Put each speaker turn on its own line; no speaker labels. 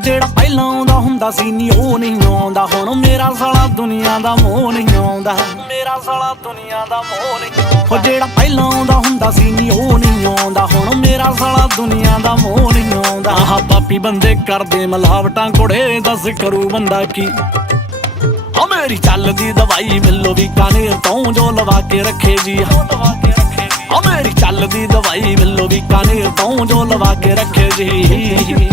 ਜਿਹੜਾ ਪਹਿਲਾਂ ਆਉਂਦਾ ਹੁੰਦਾ ਸੀ ਨੀ, ਉਹ ਨਹੀਂ ਆਉਂਦਾ। ਹੁਣ ਮੇਰਾ ਸਾਲਾ ਦੁਨੀਆ ਦਾ ਮੋਹ ਨਹੀਂ ਆਉਂਦਾ। ਮੇਰਾ ਸਾਲਾ ਦੁਨੀਆ ਦਾ ਮੋਹ ਨਹੀਂ ਆਉਂਦਾ। ਉਹ ਜਿਹੜਾ ਪਹਿਲਾਂ ਆਉਂਦਾ ਹੁੰਦਾ ਸੀ ਨੀ, ਉਹ ਨਹੀਂ ਆਉਂਦਾ। ਹੁਣ ਮੇਰਾ ਸਾਲਾ ਦੁਨੀਆ ਦਾ ਮੋਹ ਨਹੀਂ ਆਉਂਦਾ। ਆਹ ਪਾਪੀ ਬੰਦੇ ਕਰਦੇ ਮਲਾਵਟਾਂ ਕੁੜੇ ਦੱਸ ਕਰੂ ਬੰਦਾ ਕੀ? ਆ ਮੇਰੀ ਚੱਲਦੀ ਦਵਾਈ ਮਿਲੋ ਵੀ ਕਾਨੇ ਤੋਂ ਜੋ ਲਵਾ ਕੇ ਰੱਖੇ ਜੀ। ਕੇ ਰੱਖੇ ਆ ਮੇਰੀ ਚੱਲਦੀ ਦਵਾਈ ਮਿਲੋ ਵੀ ਕਾਨੇ ਤੋਂ ਜੋ ਲਵਾ ਕੇ ਰੱਖੇ ਜੀ।